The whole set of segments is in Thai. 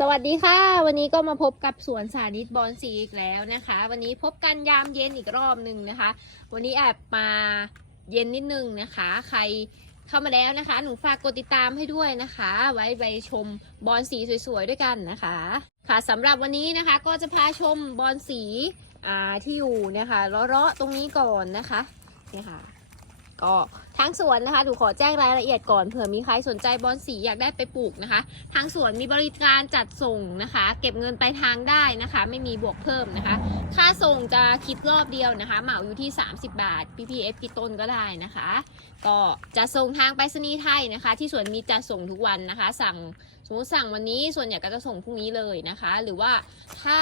สวัสดีค่ะ วันนี้ก็มาพบกับสวนสาธิตบอลสีอีกแล้วนะคะ วันนี้พบกันยามเย็นอีกรอบหนึ่งนะคะ วันนี้แอบมาเย็นนิดนึงนะคะ ใครเข้ามาแล้วนะคะ หนูฝากกดติดตามให้ด้วยนะคะ ไว้ไปชมบอลสีสวยๆด้วยกันนะคะ ค่ะสำหรับวันนี้นะคะก็จะพาชมบอลสีอ่าที่อยู่นี่ยค่ะเลาะๆตรงนี้ก่อนนะคะนี่ค่ะ ก็ทางสวนนะคะหนูขอแจ้งรายละเอียดก่อนเผื่อมีใครสนใจบอลสีอยากได้ไปปลูกนะคะ ทางสวนมีบริการจัดส่งนะคะ เก็บเงินไปทางได้นะคะ ไม่มีบวกเพิ่มนะคะ ค่าส่งจะคิดรอบเดียวนะคะ เหมาอยู่ที่ 30 บาท PPF กี่ต้นก็ได้นะคะ ก็จะส่งทางไปรษณีย์ไทยนะคะ ที่สวนมีจะส่งทุกวันนะคะ สั่งสมมติสั่งวันนี้ส่วนใหญ่ก็จะส่งพรุ่งนี้เลยนะคะ หรือว่าถ้า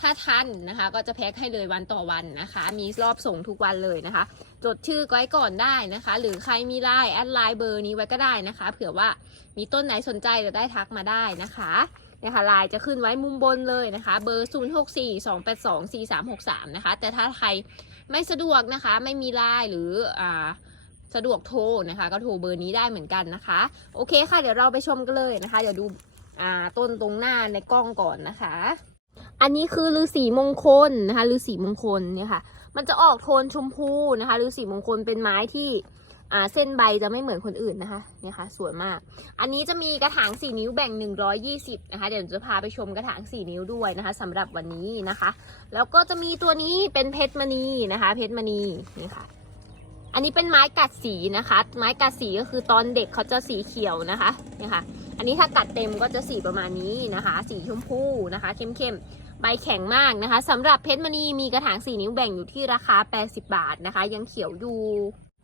ถ้าทันนะคะ ก็จะแพ็คให้เลยวันต่อวันนะคะ มีรอบส่งทุกวันเลยนะคะ จดชื่อไว้ก่อนได้นะคะ หรือใครมีไลน์แอดไลน์เบอร์นี้ไว้ก็ได้นะคะ เผื่อว่ามีต้นไหนสนใจจะได้ทักมาได้นะคะนี่ยค่ะไลน์จะขึ้นไว้มุมบนเลยนะคะ เบอร์ 0 6 4 2 8 2 4 3 6 3 นะคะ แต่ถ้าใครไม่สะดวกนะคะ ไม่มีไลน์หรืออ่าสะดวกโทรนะคะ ก็โทรเบอร์นี้ได้เหมือนกันนะคะ โอเคค่ะ เดี๋ยวเราไปชมกันเลยนะคะ เดี๋ยวดูอ่าต้นตรงหน้าในกล้องก่อนนะคะ อันนี้คือฤาษีมงคลนะคะฤาษีมงคลเนี่ยค่ะ มันจะออกโทนชมพูนะคะฤาษีมงคลเป็นไม้ที่อ่าเส้นใบจะไม่เหมือนคนอื่นนะคะเนี่ยค่ะสวยมาก อันนี้จะมีกระถาง4นิ้วแบ่ง 120นะคะเดี๋ยวจะพาไปชมกระถาง4นิ้วด้วยนะคะสำหรับวันนี้นะคะ แล้วก็จะมีตัวนี้เป็นเพชรมณีนะคะ เพชรมณีนี่ค่ะ อันนี้เป็นไม้กัดสีนะคะ ไม้กัดสีก็คือตอนเด็กเขาจะสีเขียวนะคะเนี่ยค่ะ อันนี้ถ้ากัดเต็มก็จะสีประมาณนี้นะคะ สีชมพูนะคะ เข้มๆ ใบแข็งมากนะคะสำหรับเพชรมณีมีกระถาง 4 นิ้วแบ่งอยู่ที่ราคา 80 บาทนะคะ ยังเขียวอยู่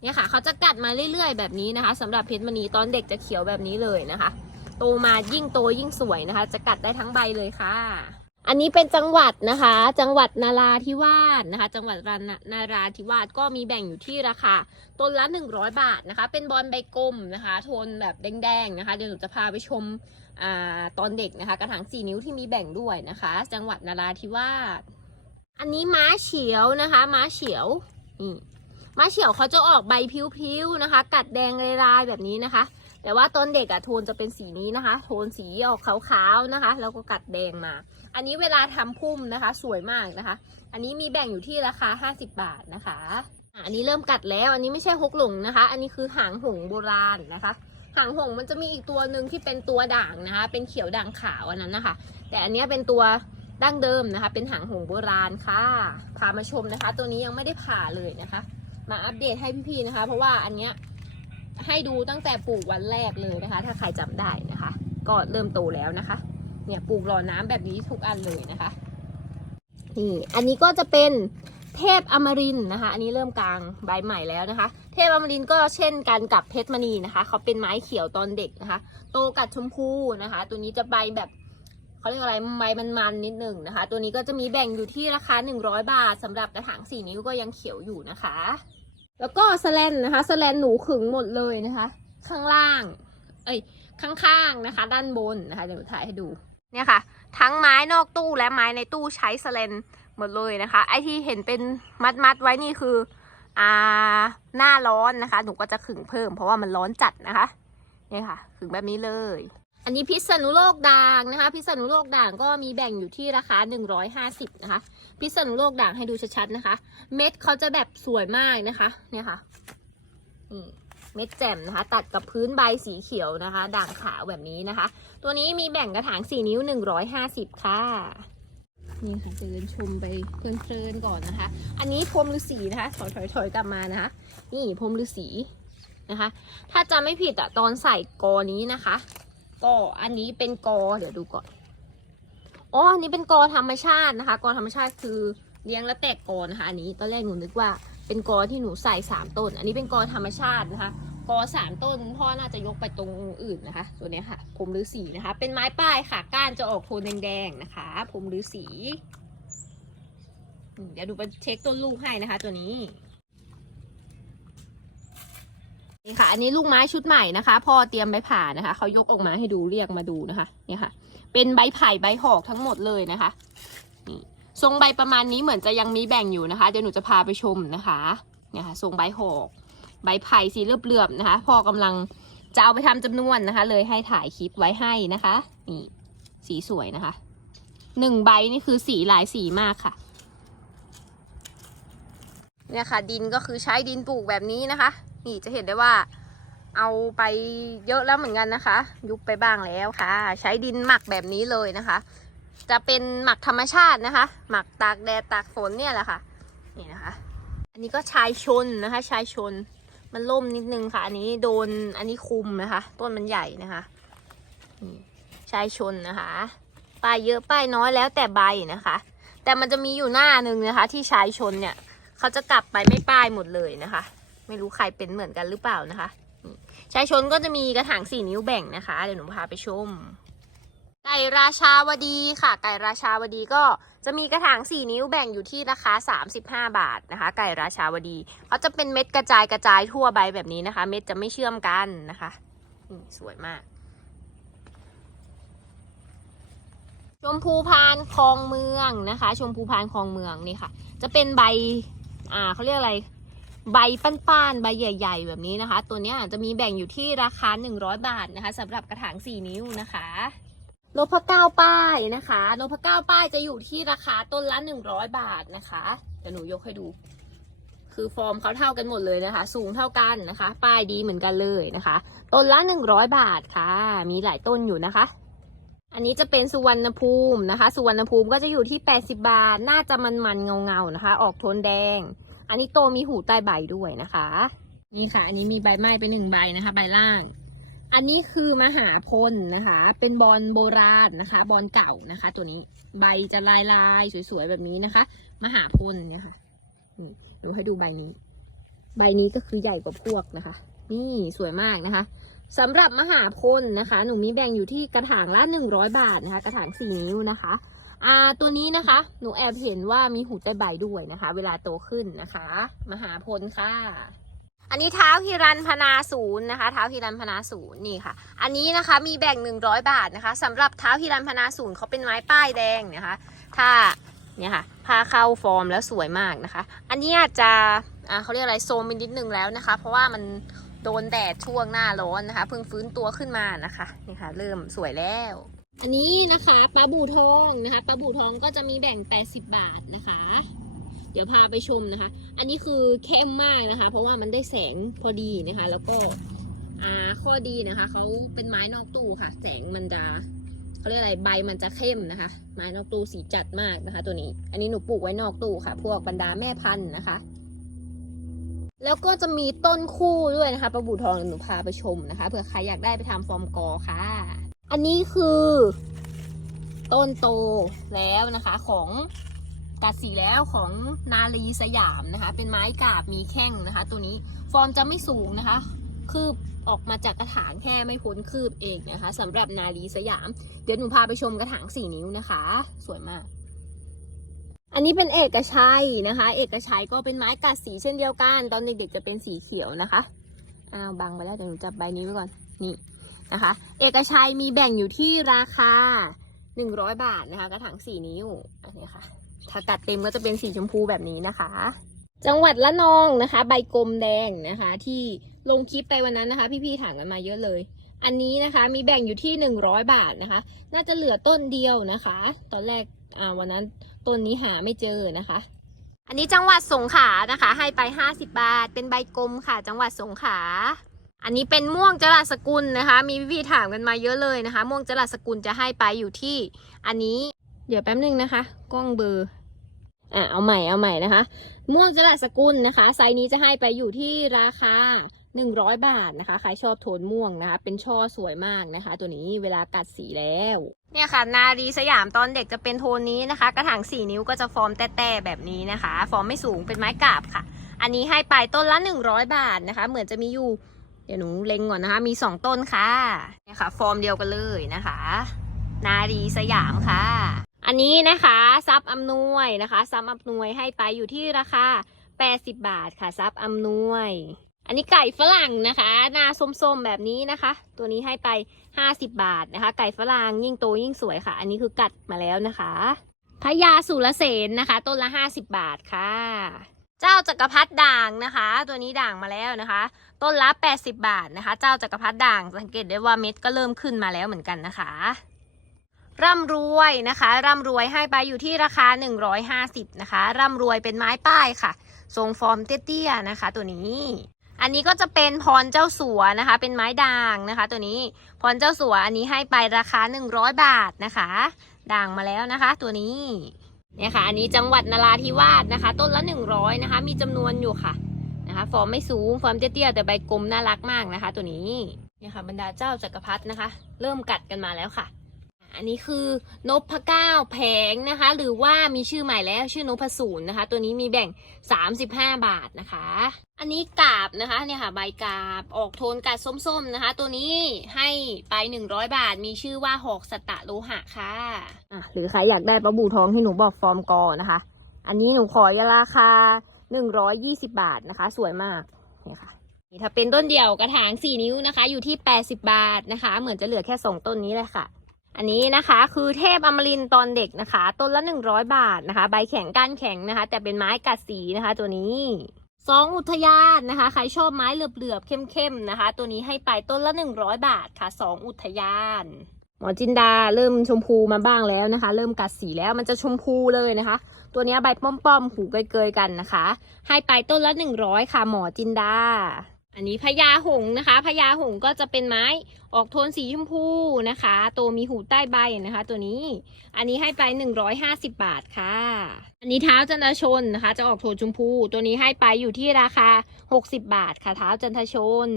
เนี่ยค่ะเขาจะกัดมาเรื่อยๆ แบบนี้นะคะสำหรับเพชรมณีตอนเด็กจะเขียวแบบนี้เลยนะคะโตมายิ่งโตยิ่งสวยนะคะ จะกัดได้ทั้งใบเลยค่ะ อันนี้เป็นจังหวัดนะคะ จังหวัดนาราธิวาสนะคะ จังหวัดนาราธิวาสก็มีแบ่งอยู่ที่ราคาต้นละ 100 บาทนะคะ เป็นบอลใบกลมนะคะ โทนแบบแดงๆนะคะ เดี๋ยวหนูจะพาไปชม อตอนเด็กนะคะ กระถางสี่นิ้วที่มีแบ่งด้วยนะคะ จังหวัดนาราธิวาสอันนี้ม้าเฉียวนะคะ ม้าเฉียวนี่ม้าเฉียวเขาจะออกใบพิ้วๆนะคะ กัดแดงลายๆแบบนี้นะคะ แต่ว่าตอนเด็กอะโทนจะเป็นสีนี้นะคะ โทนสีออกขาวๆนะคะ แล้วก็กัดแดงมา อันนี้เวลาทำพุ่มนะคะ สวยมากนะคะ อันนี้มีแบ่งอยู่ที่ราคา 50 บาทนะคะอันนี้เริ่มกัดแล้ว อันนี้ไม่ใช่ฮกหลงนะคะ อันนี้คือหางหงโบราณนะคะ หางหงมันจะมีอีกตัวหนึ่งที่เป็นตัวด่างนะคะ เป็นเขียวด่างขาวอันนั้นนะคะ แต่อันนี้เป็นตัวดั้งเดิมนะคะ เป็นหางหงโบราณค่ะ พามาชมนะคะ ตัวนี้ยังไม่ได้ผ่าเลยนะคะ มาอัปเดตให้พี่ๆนะคะ เพราะว่าอันเนี้ยให้ดูตั้งแต่ปลูกวันแรกเลยนะคะ ถ้าใครจำได้นะคะ ก็เริ่มโตแล้วนะคะ เนี่ยปลูกรอน้ำแบบนี้ทุกอันเลยนะคะ นี่ อันนี้ก็จะเป็น เทพอมรินนะคะ อันนี้เริ่มกลางใบใหม่แล้วนะคะ เทพอมรินก็เช่นกันกับเพชรมณีนะคะ เขาเป็นไม้เขียวตอนเด็กนะคะ โตกัดชมพูนะคะ ตัวนี้จะใบแบบเขาเรียกอะไรใบมันๆนิดหนึ่งนะคะ ตัวนี้ก็จะมีแบ่งอยู่ที่ราคา 100 บาทสำหรับกระถาง4นิ้วก็ยังเขียวอยู่นะคะ แล้วก็สแลนนะคะสแลนหนูขึงหมดเลยนะคะ ข้างล่าง เอ้ยข้างๆนะคะ ด้านบนนะคะเดี๋ยวถ่ายให้ดูเนี่ยค่ะ ทั้งไม้นอกตู้และไม้ในตู้ใช้สแลน หมดเลยนะคะ ไอที่เห็นเป็นมัดมัดๆไว้นี่คืออ่าหน้าร้อนนะคะ หนูก็จะขึงเพิ่มเพราะว่ามันร้อนจัดนะคะนี่ค่ะขึงแบบนี้เลย อันนี้พิษณุโลกด่างนะคะ พิษณุโลกด่างก็มีแบ่งอยู่ที่ราคา 150 นะคะ พิษณุโลกด่างให้ดูชัดๆนะคะ เม็ดเขาจะแบบสวยมากนะคะเนี่ยค่ะนี่เม็ดแจ่มนะคะ ตัดกับพื้นใบสีเขียวนะคะ ด่างขาวแบบนี้นะคะ ตัวนี้มีแบ่งกระถาง 4 นิ้ว 150 ค่ะ นี่ค่ะเดินชมไปเพลินๆก่อนนะคะ อันนี้พรมฤาษีนะคะ ถอยถอยถอยกลับมานะคะ นี่พรมฤาษีนะคะ ถ้าจำไม่ผิดอะตอนใส่กอนี้นะคะ ก็อันนี้เป็นกอเดี๋ยวดูก่อนอ๋ออันนี้เป็นกอธรรมชาตินะคะ กอธรรมชาติคือเลี้ยงแล้วแตกกอนะคะ อันนี้ตอนแรกหนูนึกว่าเป็นกอที่หนูใส่สามต้น อันนี้เป็นกอธรรมชาตินะคะ กอสามต้นพ่อน่าจะยกไปตรงอื่นนะคะ ตัวนี้ค่ะพรมฤาษีนะคะ เป็นไม้ป้ายค่ะ ก้านจะออกโทนแดงๆนะคะพรมฤาษีอืมเดี๋ยวดูไปเช็คต้นลูกให้นะคะ ตัวนี้นี่ค่ะ อันนี้ลูกไม้ชุดใหม่นะคะ พ่อเตรียมใบผ่านะคะเขายกออกมาให้ดูเรียกมาดูนะคะ เนี่ยค่ะ เป็นใบไผ่ใบหอกทั้งหมดเลยนะคะนี่ทรงใบประมาณนี้เหมือนจะยังมีแบ่งอยู่นะคะ เดี๋ยวหนูจะพาไปชมนะคะ เนี่ยค่ะทรงใบหอก ใบไผ่สีเหลือบๆนะคะพอกำลังจะเอาไปทำจำนวนนะคะ เลยให้ถ่ายคลิปไว้ให้นะคะนี่สีสวยนะคะหนึ่งใบนี่คือสีหลายสีมากค่ะเนี่ยค่ะ ดินก็คือใช้ดินปลูกแบบนี้นะคะ นี่จะเห็นได้ว่าเอาไปเยอะแล้วเหมือนกันนะคะ ยุบไปบ้างแล้วค่ะ ใช้ดินหมักแบบนี้เลยนะคะ จะเป็นหมักธรรมชาตินะคะ หมักตากแดดตากฝนเนี่ยแหละค่ะนี่นะคะ อันนี้ก็ชายชนนะคะ ชายชน มันล่มนิดนึงค่ะ อันนี้โดนอันนี้คุมนะคะ ต้นมันใหญ่นะคะนี่ชายชนนะคะ ป้ายเยอะป้ายน้อยแล้วแต่ใบนะคะ แต่มันจะมีอยู่หน้าหนึ่งนะคะ ที่ชายชนเนี่ยเขาจะกลับไปไม่ป้ายหมดเลยนะคะ ไม่รู้ใครเป็นเหมือนกันหรือเปล่านะคะชายชนก็จะมีกระถางสี่นิ้วแบ่งนะคะ เดี๋ยวหนูพาไปชม ไก่ราชาวดีค่ะ ไก่ราชาวดีก็จะมีกระถาง 4 นิ้วแบ่งอยู่ที่ราคา 35 บาทนะคะ ไก่ราชาวดีเขาจะเป็นเม็ดกระจายกระจายทั่วใบแบบนี้นะคะ เม็ดจะไม่เชื่อมกันนะคะสวยมาก ชมพูพานคลองเมืองนะคะ ชมพูพานคลองเมืองนี่ค่ะ จะเป็นใบอ่าเขาเรียกอะไรใบป้านๆใบใหญ่ ๆ แบบนี้นะคะ ตัวนี้จะมีแบ่งอยู่ที่ราคา 100 บาทนะคะสำหรับกระถาง 4 นิ้วนะคะ นพเก้าป้ายนะคะนพเก้าป้ายจะอยู่ที่ราคาต้นละหนึ่งร้อยบาทนะคะเดี๋ยวหนูยกให้ดู คือฟอร์มเขาเท่ากันหมดเลยนะคะ สูงเท่ากันนะคะ ป้ายดีเหมือนกันเลยนะคะ ต้นละหนึ่งร้อยบาทค่ะ มีหลายต้นอยู่นะคะ อันนี้จะเป็นสุวรรณภูมินะคะ สุวรรณภูมิก็จะอยู่ที่แปดสิบาท น่าจะมันๆเงาๆนะคะ ออกโทนแดง อันนี้โตมีหูใต้ใบด้วยนะคะ นี่ค่ะ อันนี้มีใบไม้ไปหนึ่งใบนะคะ ใบล่าง อันนี้คือมหาพลนะคะ เป็นบอลโบราณนะคะ บอลเก่านะคะ ตัวนี้ใบจะลายลายๆสวยๆแบบนี้นะคะ มหาพลเนี่ยค่ะนี่ดูให้ดูใบนี้ ใบนี้ก็คือใหญ่กว่าพวกนะคะ นี่สวยมากนะคะสำหรับมหาพลนะคะ หนูมีแบ่งอยู่ที่กระถางละหนึ่งร้อยบาทนะคะ กระถางสี่นิ้วนะคะอ่าตัวนี้นะคะ หนูแอบเห็นว่ามีหูใต้ใบด้วยนะคะ เวลาโตขึ้นนะคะ มหาพลค่ะ อันนี้เท้าฮิรันพนาศูนย์นะคะเท้าฮิรันพนาศูนย์นี่ค่ะ อันนี้นะคะมีแบ่ง 100 บาทนะคะสำหรับเท้าฮิรันพนาศูนย์เขาเป็นไม้ป้ายแดงนะคะ ถ้าเนี่ยค่ะพาเข้าฟอร์มแล้วสวยมากนะคะ อันนี้อาจจะอ่าเขาเรียกอะไรโซมไปนิดนึงแล้วนะคะ เพราะว่ามันโดนแดดช่วงหน้าร้อนนะคะเพิ่งฟื้นตัวขึ้นมานะคะนี่ค่ะ เริ่มสวยแล้ว อันนี้นะคะปลาบูทองนะคะปลาบูทองก็จะมีแบ่ง 80 บาทนะคะ เดี๋ยวพาไปชมนะคะ อันนี้คือเข้มมากนะคะ เพราะว่ามันได้แสงพอดีนะคะ แล้วก็ข้อดีนะคะเขาเป็นไม้นอกตู้ค่ะ แสงมันจะเขาเรียกอะไรใบมันจะเข้มนะคะ ไม้นอกตู้สีจัดมากนะคะ ตัวนี้ อันนี้หนูปลูกไว้นอกตู้ค่ะ พวกบรรดาแม่พันธุ์นะคะ แล้วก็จะมีต้นคู่ด้วยนะคะปลาบูทองเดี๋ยวหนูพาไปชมนะคะเผื่อใครอยากได้ไปทำฟอร์มกอค่ะ อันนี้คือ ต้นโตแล้วนะคะของ กัดสีแล้วของนาลีสยามนะคะ เป็นไม้กาบมีแข้งนะคะ ตัวนี้ฟอร์มจะไม่สูงนะคะ คืบออกมาจากกระถางแค่ไม่พ้นคืบเองนะคะสำหรับนาลีสยาม เดี๋ยวหนูพาไปชมกระถางสี่นิ้วนะคะ สวยมาก อันนี้เป็นเอกชัยนะคะ เอกชัยก็เป็นไม้กัดสีเช่นเดียวกัน ตอนเด็กๆจะเป็นสีเขียวนะคะอ้าวบังไปแล้วเดี๋ยวหนูจับใบนี้ไว้ก่อนนี่นะคะ เอกชัยมีแบ่งอยู่ที่ราคา 100 บาทนะคะ กระถาง4นิ้วอันนี้ค่ะ ถ้ากัดเต็มก็จะเป็นสีชมพูแบบนี้นะคะ จังหวัดละนองนะคะ ใบกลมแดงนะคะ ที่ลงคลิปไปวันนั้นนะคะ พี่ๆถามกันมาเยอะเลย อันนี้นะคะ มีแบ่งอยู่ที่ 100 บาทนะคะ น่าจะเหลือต้นเดียวนะคะ ตอนแรกอ่าวันนั้นต้นนี้หาไม่เจอนะคะ อันนี้จังหวัดสงขลานะคะ ให้ไป 50 บาท เป็นใบกลมค่ะ จังหวัดสงขลาอันนี้เป็นม่วงจรัสสกุลนะคะ มีพี่ๆถามกันมาเยอะเลยนะคะ ม่วงจรัสสกุลจะให้ไปอยู่ที่ อันนี้ เดี๋ยวแป๊บนึงนะคะ กล้องเบลอร์อะเอาใหม่เอาใหม่นะคะ ม่วงจรัสสกุลนะคะ ไซส์นี้จะให้ไปอยู่ที่ราคา 100 บาทนะคะ ใครชอบโทนม่วงนะคะ เป็นช่อสวยมากนะคะ ตัวนี้เวลากัดสีแล้ว เนี่ยค่ะ นารีสยามตอนเด็กจะเป็นโทนนี้นะคะ กระถาง4 นิ้วก็จะฟอร์มแต้ๆแบบนี้นะคะ ฟอร์มไม่สูงเป็นไม้กาบค่ะ อันนี้ให้ไปต้นละ 100 บาทนะคะ เหมือนจะมีอยู่ เดี๋ยวหนูเล็งก่อนนะคะ มี 2 ต้นค่ะ เนี่ยค่ะ ฟอร์มเดียวกันเลยนะคะ นารีสยามค่ะ อันนี้นะคะซับอำนวยนะคะซับอำนวยให้ไปอยู่ที่ราคา 80 บาทค่ะซับอำนวย อันนี้ไก่ฝรั่งนะคะหน้าส้มๆแบบนี้นะคะ ตัวนี้ให้ไป 50 บาทนะคะ ไก่ฝรั่งยิ่งโตยิ่งสวยค่ะ อันนี้คือกัดมาแล้วนะคะพญาสุรเสนนะคะ ต้นละ 50 บาทค่ะ เจ้าจักรพรรดิด่างนะคะ ตัวนี้ด่างมาแล้วนะคะ ต้นละ 80 บาทนะคะ เจ้าจักรพรรดิด่างสังเกตได้ว่าเม็ดก็เริ่มขึ้นมาแล้วเหมือนกันนะคะ ร่ำรวยนะคะ ร่ำรวยให้ไปอยู่ที่ราคา 150 นะคะ ร่ำรวยเป็นไม้ป้ายค่ะ ทรงฟอร์มเตี้ยๆนะคะ ตัวนี้ อันนี้ก็จะเป็นพรเจ้าสัวนะคะ เป็นไม้ด่างนะคะ ตัวนี้พรเจ้าสัวอันนี้ให้ไปราคา 100 บาทนะคะ ด่างมาแล้วนะคะ ตัวนี้เนี่ยค่ะ อันนี้จังหวัดนราธิวาสนะคะ ต้นละ 100นะคะ มีจำนวนอยู่ค่ะนะคะฟอร์มไม่สูงฟอร์มเตี้ยๆแต่ใบกลมน่ารักมากนะคะ ตัวนี้เนี่ยค่ะบรรดาเจ้าจักรพรรดินะคะ เริ่มกัดกันมาแล้วค่ะ อันนี้คือนพเก้าแผงนะคะ หรือว่ามีชื่อใหม่แล้วชื่อนพศูนย์นะคะ ตัวนี้มีแบ่ง 35 บาทนะคะ อันนี้กาบนะคะเนี่ยค่ะใบกาบออกโทนกัดส้มๆนะคะ ตัวนี้ให้ไป 100 บาท มีชื่อว่าหอกสตะโลหะค่ะอะ หรือใครอยากได้ปลาบูทองที่หนูบอกฟอร์มกอนะคะ อันนี้หนูขอราคา 120 บาทนะคะ สวยมากเนี่ยค่ะนี่ถ้าเป็นต้นเดียวกระถาง 4 นิ้วนะคะ อยู่ที่ 80 บาทนะคะ เหมือนจะเหลือแค่สองต้นนี้เลยค่ะ อันนี้นะคะคือเทพอมรินตอนเด็กนะคะ ต้นละ 100 บาทนะคะ ใบแข็งก้านแข็งนะคะ แต่เป็นไม้กัดสีนะคะ ตัวนี้สองอุทยานนะคะ ใครชอบไม้เหลือบๆเข้มๆนะคะ ตัวนี้ให้ไปต้นละ 100 บาทค่ะสองอุทยาน หมอจินดาเริ่มชมพูมาบ้างแล้วนะคะ เริ่มกัดสีแล้วมันจะชมพูเลยนะคะ ตัวนี้ใบป้อมๆหูเกยๆกันนะคะ ให้ไปต้นละ 100 ค่ะหมอจินดา อันนี้พญาหงนะคะพญาหงก็จะเป็นไม้ออกโทนสีชมพูนะคะ ตัวมีหูใต้ใบนะคะ ตัวนี้ อันนี้ให้ไป 150 บาทค่ะ อันนี้เท้าจันทชนนะคะ จะออกโทนชมพู ตัวนี้ให้ไปอยู่ที่ราคา 60 บาทค่ะ เท้าจันทชน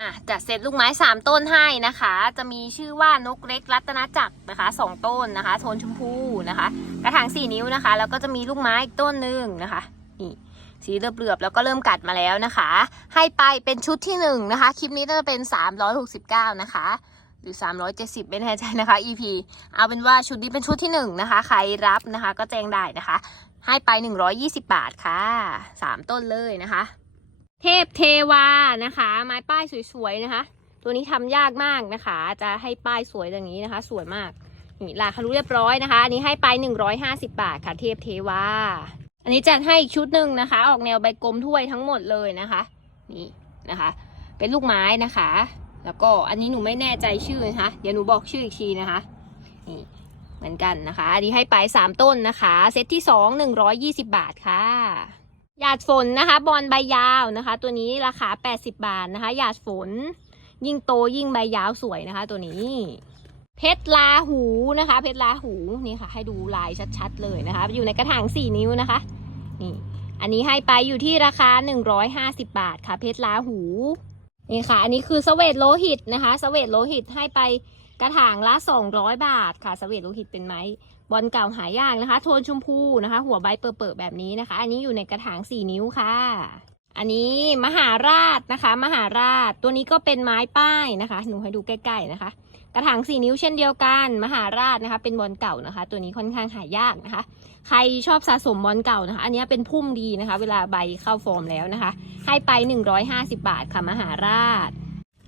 อะจัดเซตลูกไม้ 3 ต้นให้นะคะ จะมีชื่อว่านกเล็กรัตนจักรนะคะ 2 ต้นนะคะ โทนชมพูนะคะ กระถาง4 นิ้วนะคะ แล้วก็จะมีลูกไม้อีกต้นหนึ่งนะคะ นี่ สีเหลือบๆแล้วก็เริ่มกัดมาแล้วนะคะ ให้ไปเป็นชุดที่หนึ่งนะคะ คลิปนี้น่าจะเป็น 369 นะคะ หรือ 370 ไม่แน่ใจนะคะ EP เอาเป็นว่าชุดนี้เป็นชุดที่หนึ่งนะคะ ใครรับนะคะก็แจ้งได้นะคะ ให้ไป 120 บาทค่ะ 3 ต้นเลยนะคะ เทพเทวานะคะ ไม้ป้ายสวยๆนะคะ ตัวนี้ทำยากมากนะคะ จะให้ป้ายสวยอย่างนี้นะคะ สวยมากนี่ลาคารุเรียบร้อยนะคะอันนี้ให้ไป 150 บาทค่ะ เทพเทวา อันนี้จัดให้อีกชุดหนึ่งนะคะ ออกแนวใบกลมถ้วยทั้งหมดเลยนะคะ นี่นะคะ เป็นลูกไม้นะคะ แล้วก็อันนี้หนูไม่แน่ใจชื่อนะคะ เดี๋ยวหนูบอกชื่ออีกทีนะคะ นี่เหมือนกันนะคะ อันนี้ให้ไปสามต้นนะคะ เซตที่สองหนึ่งร้อยยี่สิบาทค่ะ หยาดฝนนะคะ บอลใบยาวนะคะ ตัวนี้ราคาแปดสิบาทนะคะ หยาดฝนยิ่งโตยิ่งใบยาวสวยนะคะ ตัวนี้ เพชรลาหูนะคะ เพชรลาหูนี่ค่ะ ให้ดูลายชัดๆเลยนะคะ อยู่ในกระถางสี่นิ้วนะคะ นี่ อันนี้ให้ไปอยู่ที่ราคา150บาทค่ะ เพชรลาหูนี่ค่ะ อันนี้คือสเวตโลหิตนะคะสเวตโลหิตให้ไปกระถางละ200บาทค่ะสเวตโลหิตเป็นไม้บอลเก่าหายากนะคะ โทนชมพูนะคะ หัวใบเปิดๆแบบนี้นะคะ อันนี้อยู่ในกระถาง4นิ้วค่ะอันนี้มหาราชนะคะ มหาราชตัวนี้ก็เป็นไม้ป้ายนะคะ หนูให้ดูใกล้ ๆนะคะ กระถางสี่นิ้วเช่นเดียวกันมหาราชนะคะ เป็นบอลเก่านะคะ ตัวนี้ค่อนข้างหายากนะคะ ใครชอบสะสมบอลเก่านะคะ อันนี้เป็นพุ่มดีนะคะ เวลาใบเข้าฟอร์มแล้วนะคะ ให้ไป 150 บาทค่ะมหาราช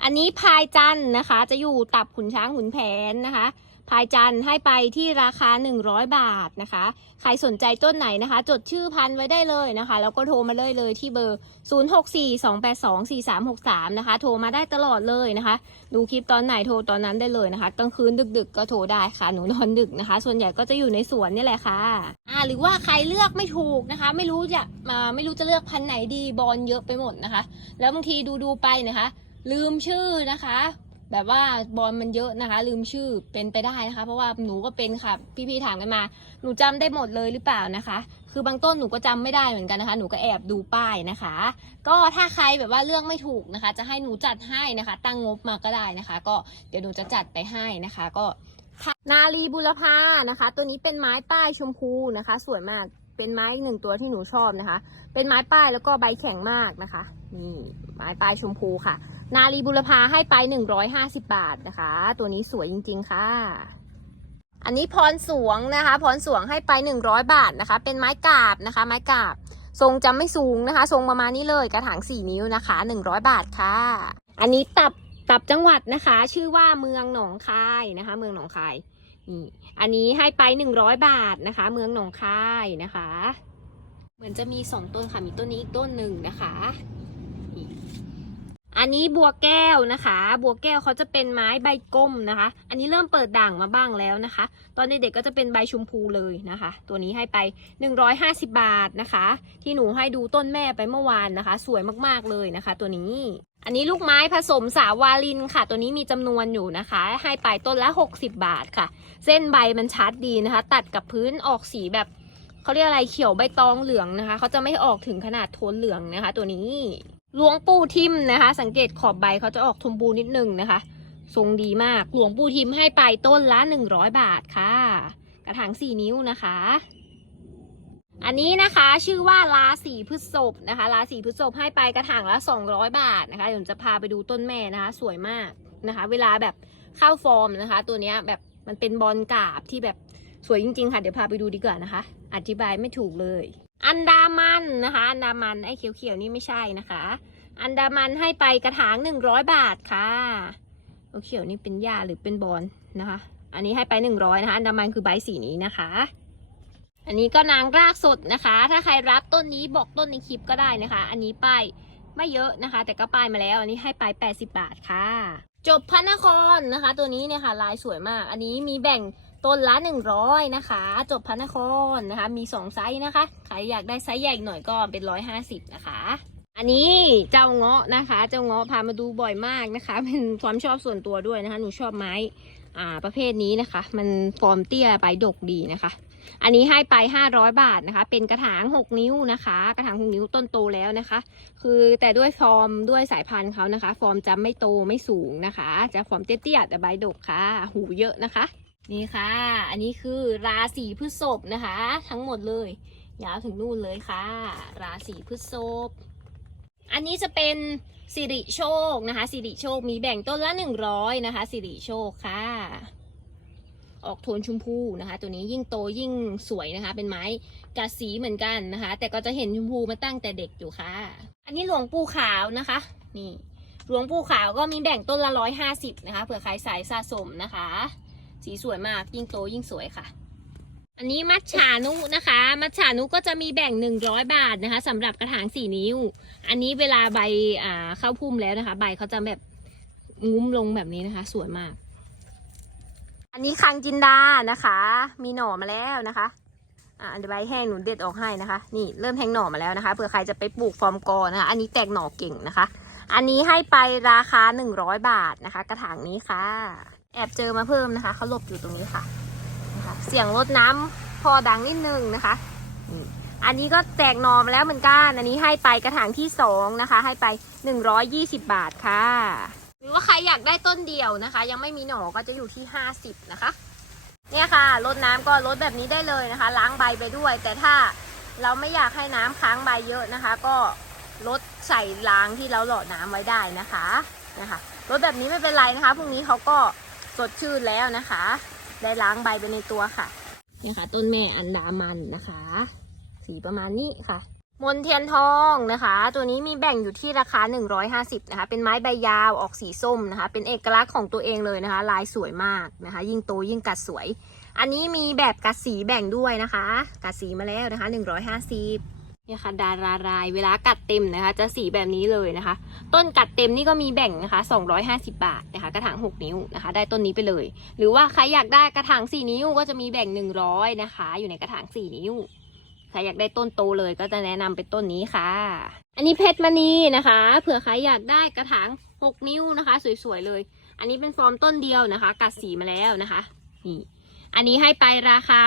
อันนี้พายจันนะคะ จะอยู่ตับขุนช้างขุนแผนนะคะ พายจันทร์ให้ไปที่ราคา 100 บาทนะคะ ใครสนใจต้นไหนนะคะ จดชื่อพันไว้ได้เลยนะคะ แล้วก็โทรมาเลยเลยที่เบอร์ 0642824363 นะคะ โทรมาได้ตลอดเลยนะคะ ดูคลิปตอนไหนโทรตอนนั้นได้เลยนะคะกลางคืนดึกๆ ก็โทรได้ค่ะ หนูนอนดึกนะคะ ส่วนใหญ่ก็จะอยู่ในสวนนี่แหละค่ะ อ่า หรือว่าใครเลือกไม่ถูกนะคะ ไม่รู้จะมาไม่รู้จะเลือกพันไหนดีบอลเยอะไปหมดนะคะ แล้วบางทีดูๆไปนะคะ ลืมชื่อนะคะ แบบว่าบอลมันเยอะนะคะ ลืมชื่อเป็นไปได้นะคะ เพราะว่าหนูก็เป็นค่ะพี่ๆถามกันมา หนูจำได้หมดเลยหรือเปล่านะคะ คือบางต้นหนูก็จำไม่ได้เหมือนกันนะคะ หนูก็แอบดูป้ายนะคะ ก็ถ้าใครแบบว่าเลือกไม่ถูกนะคะ จะให้หนูจัดให้นะคะ ตั้งงบมาก็ได้นะคะ ก็เดี๋ยวหนูจะจัดไปให้นะคะ ก็นาลีบุรพานะคะ ตัวนี้เป็นไม้ป้ายชมพูนะคะสวยมากเป็นไม้หนึ่งตัวที่หนูชอบนะคะ เป็นไม้ป้ายแล้วก็ใบแข็งมากนะคะ นี่ไม้ป้ายชมพูค่ะ นาลีบุรพาให้ไป 150 บาทนะคะ ตัวนี้สวยจริง ๆ ค่ะ อันนี้พรสวงนะคะ พรสวงให้ไป 100 บาทนะคะ เป็นไม้กาบนะคะ ไม้กาบ ทรงจะไม่สูงนะคะ ทรงประมาณนี้เลย กระถาง 4 นิ้วนะคะ 100 บาทค่ะ อันนี้ตับตับจังหวัดนะคะ ชื่อว่าเมืองหนองคายนะคะ เมืองหนองคายนี่อันนี้ให้ไป 100 บาทนะคะ เมืองหนองคายนะคะ เหมือนจะมีสองต้นค่ะ มีต้นนี้อีกต้นหนึ่งนะคะ อันนี้บัวแก้วนะคะ บัวแก้วเขาจะเป็นไม้ใบกลมนะคะ อันนี้เริ่มเปิดด่างมาบ้างแล้วนะคะ ตอนเด็กๆก็จะเป็นใบชมพูเลยนะคะ ตัวนี้ให้ไป 150 บาทนะคะ ที่หนูให้ดูต้นแม่ไปเมื่อวานนะคะ สวยมากๆเลยนะคะ ตัวนี้ อันนี้ลูกไม้ผสมสาวาลินค่ะ ตัวนี้มีจำนวนอยู่นะคะ ให้ไปต้นละ 60 บาทค่ะ เส้นใบมันชัดดีนะคะ ตัดกับพื้นออกสีแบบเขาเรียกอะไรเขียวใบตองเหลืองนะคะเขาจะไม่ออกถึงขนาดโทนเหลืองนะคะ ตัวนี้ หลวงปู่ทิมนะคะ สังเกตขอบใบเขาจะออกชมพูนิดนึงนะคะ ทรงดีมากหลวงปู่ทิมให้ไปต้นละ100บาทค่ะ กระถาง4นิ้วนะคะ อันนี้นะคะชื่อว่าราศีพฤษภนะคะราศีพฤษภให้ไปกระถางละ200บาทนะคะเดี๋ยวจะพาไปดูต้นแม่นะคะ สวยมากนะคะ เวลาแบบเข้าฟอร์มนะคะ ตัวเนี้ยแบบมันเป็นบอลกาบที่แบบสวยจริง ๆ ค่ะ เดี๋ยวพาไปดูดีกว่านะคะ อธิบายไม่ถูกเลย อันดามันนะคะ อันดามันไอ้เขียวๆนี่ไม่ใช่นะคะ อันดามันให้ไปกระถาง100บาทค่ะเขียวนี่เป็นหญ้าหรือเป็นบอลนะคะ อันนี้ให้ไป100นะคะ อันดามันคือใบสีนี้นะคะ อันนี้ก็นางรากสดนะคะ ถ้าใครรับต้นนี้บอกต้นในคลิปก็ได้นะคะ อันนี้ป้ายไม่เยอะนะคะ แต่ก็ป้ายมาแล้ว อันนี้ให้ไป80บาทค่ะ จบพระนครนะคะ ตัวนี้เนี่ยค่ะลายสวยมาก อันนี้มีแบ่ง ต้นละ100นะคะ จบพระนครนะคะ มี2ไซส์นะคะ ใครอยากได้ไซส์ใหญ่หน่อยก็เป็น150นะคะ อันนี้เจ้าเงาะนะคะ เจ้าเงาะพามาดูบ่อยมากนะคะ เป็นความชอบส่วนตัวด้วยนะคะ หนูชอบไม้อ่าประเภทนี้นะคะ มันฟอร์มเตี้ยใบดกดีนะคะ อันนี้ให้ไป 500 บาทนะคะ เป็นกระถาง 6 นิ้วนะคะ กระถาง 6 นิ้วต้นโตแล้วนะคะ คือแต่ด้วยฟอร์มด้วยสายพันธุ์เขานะคะ ฟอร์มจะไม่โตไม่สูงนะคะ จะฟอร์มเตี้ยๆแต่ใบดกค่ะ หูเยอะนะคะ นี่ค่ะ อันนี้คือราศีพฤษภนะคะ ทั้งหมดเลย ยาวถึงนู่นเลยค่ะ ราศีพฤษภอันนี้จะเป็นสิริโชคนะคะสิริโชคมีแบ่งต้นละ100นะคะสิริโชคค่ะ ออกโทนชมพูนะคะ ตัวนี้ยิ่งโตยิ่งสวยนะคะ เป็นไม้กัดสีเหมือนกันนะคะ แต่ก็จะเห็นชมพูมาตั้งแต่เด็กอยู่ค่ะ อันนี้หลวงปู่ขาวนะคะ นี่หลวงปู่ขาวก็มีแบ่งต้นละร้อยห้าสิบนะคะเผื่อใครสายสะสมนะคะ สีสวยมากยิ่งโตยิ่งสวยค่ะ อันนี้มัทฉานุนะคะ มัทฉานุก็จะมีแบ่ง 100 บาทนะคะสำหรับกระถาง4 นิ้ว อันนี้เวลาใบอ่าเข้าพุ่มแล้วนะคะ ใบเขาจะแบบงุ้มลงแบบนี้นะคะ สวยมาก อันนี้คังจินดานะคะ มีหน่อมาแล้วนะคะอ่าอันใบแห้งหนูเด็ดออกให้นะคะ นี่เริ่มแทงหน่อมาแล้วนะคะเผื่อใครจะไปปลูกฟอร์มกอนะคะ อันนี้แตกหน่อเก่งนะคะ อันนี้ให้ไปราคา 100 บาทนะคะ กระถางนี้ค่ะ แอบเจอมาเพิ่มนะคะเขาหลบอยู่ตรงนี้ค่ะนะคะเสียงรดน้ำพอดังนิดนึงนะคะอันนี้ก็แตกหน่อมแล้วเหมือนกัน อันนี้ให้ไปกระถางที่สองนะคะ ให้ไป120บบาทค่ะ หรือว่าใครอยากได้ต้นเดียวนะคะ ยังไม่มีหน่อก็จะอยู่ที่50นะคะ เนี่ยค่ะรดน้ำก็รดแบบนี้ได้เลยนะคะ ล้างใบไปด้วย แต่ถ้าเราไม่อยากให้น้ำค้างใบเยอะนะคะ ก็ลดใส่ล้างที่เราหล่อน้ำไว้ได้นะคะนะคะรดแบบนี้ไม่เป็นไรนะคะพรุ่งนี้เขาก็ สดชื่นแล้วนะคะ ได้ล้างใบไปในตัวค่ะนี่ค่ะ ต้นแม่อันดามันนะคะ สีประมาณนี้ค่ะ มนเทียนทองนะคะ ตัวนี้มีแบ่งอยู่ที่ราคา 150นะคะ เป็นไม้ใบยาวออกสีส้มนะคะ เป็นเอกลักษณ์ของตัวเองเลยนะคะ ลายสวยมากนะคะ ยิ่งโตยิ่งกัดสวย อันนี้มีแบบกัดสีแบ่งด้วยนะคะ กัดสีมาแล้วนะคะ 150 นี่ค่ะดารารายเวลากัดเต็มนะคะ จะสีแบบนี้เลยนะคะ ต้นกัดเต็มนี่ก็มีแบ่งนะคะ 250 บาทนะคะ กระถาง 6 นิ้วนะคะ ได้ต้นนี้ไปเลย หรือว่าใครอยากได้กระถาง 4 นิ้วก็จะมีแบ่ง 100 นะคะ อยู่ในกระถาง 4 นิ้วใครอยากได้ต้นโตเลยก็จะแนะนำเป็นต้นนี้ค่ะ อันนี้เพชรมณีนะคะ เผื่อใครอยากได้กระถาง 6 นิ้วนะคะ สวยๆเลย อันนี้เป็นฟอร์มต้นเดียวนะคะ กัดสีมาแล้วนะคะ นี่ อันนี้ให้ไปราคา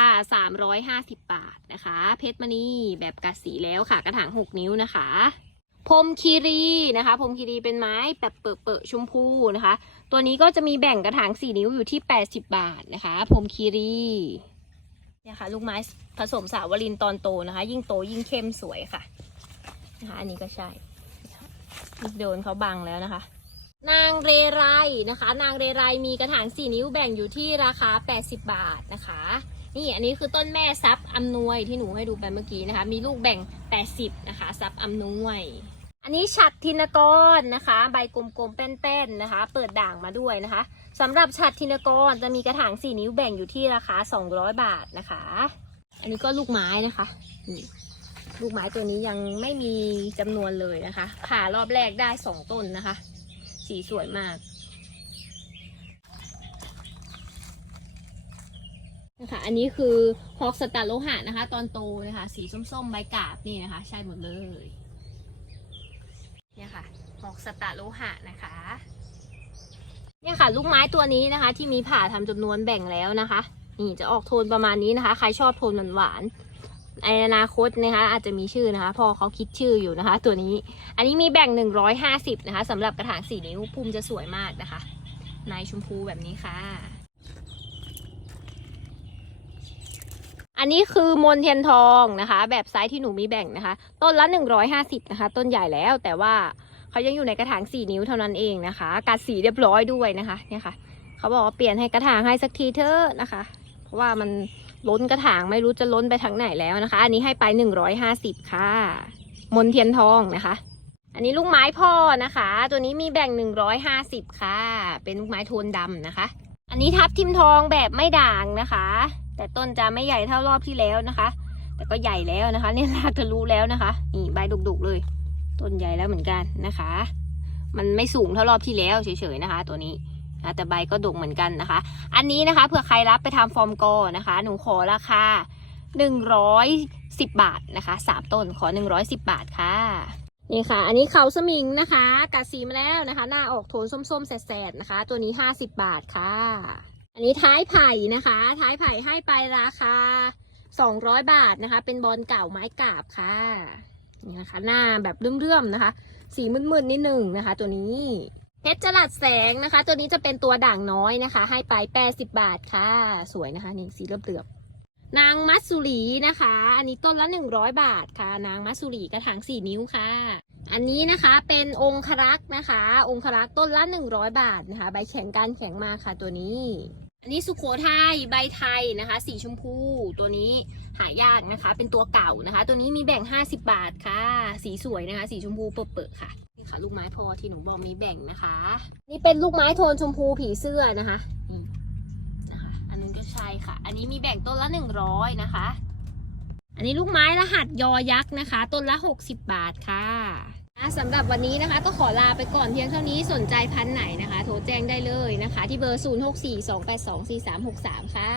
350 บาทนะคะ เพชรมณีแบบกัดสีแล้วค่ะ กระถาง 6 นิ้วนะคะพรมคีรีนะคะพรมคีรีเป็นไม้แบบเปิดๆชมพูนะคะ ตัวนี้ก็จะมีแบ่งกระถาง 4 นิ้วอยู่ที่ 80 บาทนะคะพรมคีรีเนี่ยค่ะลูกไม้ผสมสาวรินตอนโตนะคะ ยิ่งโตยิ่งเข้มสวยค่ะนะคะ อันนี้ก็ใช่ โดนเขาบังแล้วนะคะ นางเรไรนะคะ นางเรไรมีกระถางสี่นิ้วแบ่งอยู่ที่ราคา 80 บาทนะคะ นี่อันนี้คือต้นแม่ซับอำนวยที่หนูให้ดูไปเมื่อกี้นะคะ มีลูกแบ่ง 80 นะคะซับอำนวย อันนี้ฉัดทินกรนะคะ ใบกลมๆแป้นๆนะคะ เปิดด่างมาด้วยนะคะสำหรับฉัดทินกรจะมีกระถางสี่นิ้วแบ่งอยู่ที่ราคา 200 บาทนะคะ อันนี้ก็ลูกไม้นะคะนี่ลูกไม้ตัวนี้ยังไม่มีจำนวนเลยนะคะ ผ่ารอบแรกได้สองต้นนะคะ สีสวยมากนะคะอันนี้คือฮอกสตาร์โลหะนะคะ ตอนโตนะคะ สีส้มๆใบกาบนี่นะคะ ใช่หมดเลยเนี่ยค่ะฮอกสตาร์โลหะนะคะเนี่ยค่ะ ลูกไม้ตัวนี้นะคะ ที่มีผ่าทำจำนวนแบ่งแล้วนะคะ นี่จะออกโทนประมาณนี้นะคะ ใครชอบโทนหวานๆ ในอนาคตนะคะอาจจะมีชื่อนะคะ พอเขาคิดชื่ออยู่นะคะ ตัวนี้อันนี้มีแบ่ง 150 นะคะสำหรับกระถางสีนิ้วพุ่มจะสวยมากนะคะ ในชมพูแบบนี้ค่ะอันนี้คือมนเทียนทองนะคะ แบบไซส์ที่หนูมีแบ่งนะคะ ต้นละ 150 นะคะ ต้นใหญ่แล้วแต่ว่าเขายังอยู่ในกระถาง 4 นิ้วเท่านั้นเองนะคะ กัดสีเรียบร้อยด้วยนะคะเนี่ยค่ะ เขาบอกว่าเปลี่ยนให้กระถางให้สักทีเถอะนะคะ เพราะว่ามัน ล้นกระถางไม่รู้จะล้นไปทางไหนแล้วนะคะ อันนี้ให้ไป150ค่ะ มนเทียนทองนะคะ อันนี้ลูกไม้พ่อนะคะ ตัวนี้มีแบ่ง150ค่ะ เป็นลูกไม้โทนดำนะคะ อันนี้ทับทิมทองแบบไม่ด่างนะคะ แต่ต้นจะไม่ใหญ่เท่ารอบที่แล้วนะคะ แต่ก็ใหญ่แล้วนะคะเนี่ยรากทะลุแล้วนะคะนี่ใบดุกๆเลย ต้นใหญ่แล้วเหมือนกันนะคะ มันไม่สูงเท่ารอบที่แล้วเฉยๆนะคะ ตัวนี้ นะแต่ใบก็ดกเหมือนกันนะคะ อันนี้นะคะเผื่อใครรับไปทำฟอร์มกอนะคะ หนูขอราคา110 บาทนะคะสามต้นขอ 110 บาทค่ะนี่ค่ะ อันนี้เขาสมิงนะคะ กัดสีมาแล้วนะคะ หน้าออกโทนส้มๆแสดๆนะคะ ตัวนี้ 50 บาทค่ะ อันนี้ท้ายไผ่นะคะ ท้ายไผ่ให้ไปราคา 200 บาทนะคะ เป็นบอลเก่าไม้กาบค่ะนี่นะคะ หน้าแบบเรื่อมๆนะคะ สีมึนๆนิดหนึ่งนะคะ ตัวนี้ เพชรจลัดแสงนะคะ ตัวนี้จะเป็นตัวด่างน้อยนะคะ ให้ไป80บบาทค่ะ สวยนะคะนี่สีเลือบๆนางมัตสุรีนะคะ อันนี้ต้นละ100บาทค่ะ นางมัตสุรีกระถาง4นิ้วค่ะ อันนี้นะคะเป็นองครักษ์นะคะ องครักษ์ต้นละ100บาทนะคะ ใบแข็งการแข็งมาค่ะตัวนี้ อันนี้สุโขทัยใบไทยนะคะ สีชมพูตัวนี้ หายากนะคะ เป็นตัวเก่านะคะ ตัวนี้มีแบ่ง 50 บาทค่ะ สีสวยนะคะ สีชมพูเปิดๆค่ะนี่ค่ะ ลูกไม้พอที่หนูบอกมีแบ่งนะคะ นี่เป็นลูกไม้โทนชมพูผีเสื้อนะคะนี่นะคะ อันนึงก็ใช่ค่ะ อันนี้มีแบ่งต้นละ 100 นะคะ อันนี้ลูกไม้รหัสยอยักษ์นะคะ ต้นละ 60 บาทค่ะสำหรับวันนี้นะคะก็ขอลาไปก่อนเพียงเท่านี้สนใจพันธุ์ไหนนะคะ โทรแจ้งได้เลยนะคะ ที่เบอร์ 0642824363 ค่ะ